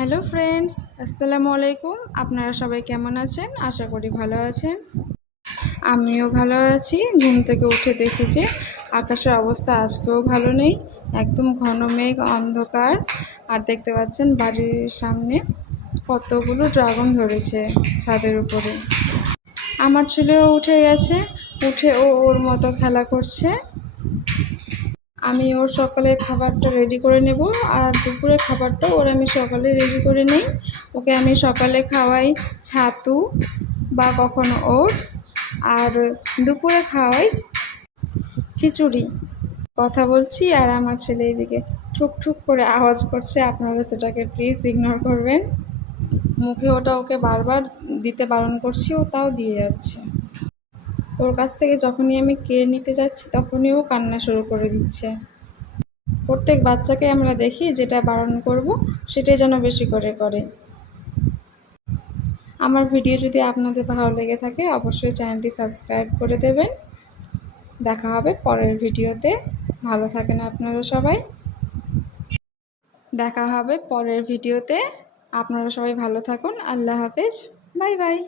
Hello friends, আসসালামু আলাইকুম। আপনারা সবাই কেমন আছেন? আশা করি ভালো আছেন। আমিও ভালো আছি। ঘুম থেকে উঠে দেখেছি আকাশের অবস্থা আজকেও ভালো নেই, একদম ঘন মেঘ, অন্ধকার। আর দেখতে পাচ্ছেন বাড়ির সামনে কতগুলো ড্রাগন ধরেছে ছাদের উপরে। আমার ছেলেও উঠে গেছে, উঠে ওর মতো খেলা করছে। আমি ওর সকালের খাবারটা রেডি করে নেব, আর দুপুরের খাবারটা আমি সকালে রেডি করে নেই। ওকে আমি সকালে খাওয়াই ছাতু বা কখনো ওটস, আর দুপুরে খাওয়াই খিচুড়ি। কথা বলছি আর আমার ছেলে এদিকে ঠুক ঠুক করে আওয়াজ করছে, আপনারা সেটাকে প্লিজ ইগনোর করবেন। মুখে ওকে বারবার দিতে বারণ করছি, ও তাও দিয়ে যাচ্ছে। ওর কাছ থেকে যখনই আমি কেড়ে নিতে যাচ্ছি তখনই ও কান্না শুরু করে দিচ্ছে। প্রত্যেক বাচ্চাকে আমরা দেখি যেটা বারণ করব সেটাই যেন বেশি করে করে। আমার ভিডিও যদি আপনাদের ভালো লেগে থাকে অবশ্যই চ্যানেলটি সাবস্ক্রাইব করে দেবেন। দেখা হবে পরের ভিডিওতে। ভালো থাকেন আপনারা সবাই। দেখা হবে পরের ভিডিওতে। আপনারা সবাই ভালো থাকুন। আল্লাহ হাফেজ। Bye bye.